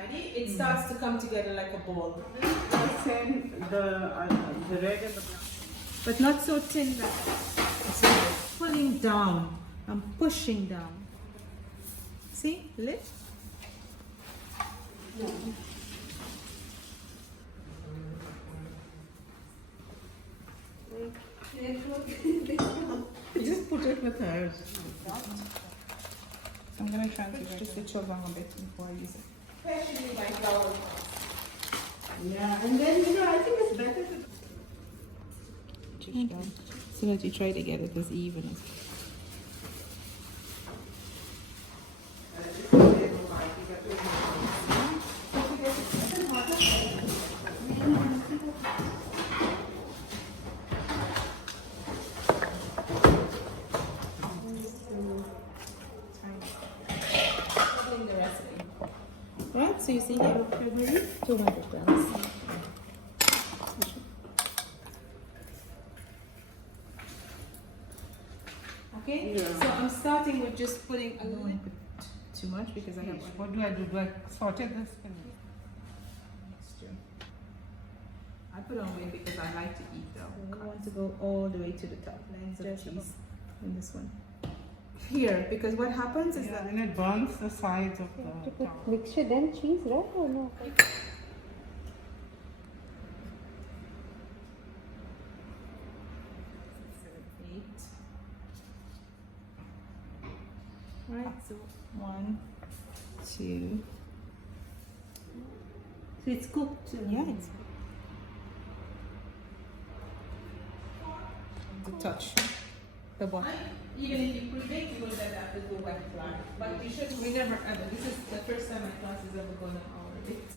ready, it starts to come together like a ball. Same the red and the brown. But not so thin that it's pulling down. I'm pushing down. See? Lift. Just put it with hers. I'm gonna try to just switch over a bit before I use it. Especially my flower. Yeah, and then I think it's better to So that you try to get it as even as the recipe. Right, so you see here, 200 grams. Okay, so I'm starting with just putting a little bit too much because I have What do I do? Do I saute this? mixture. I put on weight because I like to eat though. I want to go all the way to the top. Lines of cheese in this one. Here, because what happens is that And it burns the sides of the top. Mixture then cheese, right? Or no? 8. Right, so 1, 2. So it's cooked. Yeah, it's the touch. The bottom. Even if you predict, you will get that to go wet fly. But you should, we never ever, this is the first time my class is ever going to our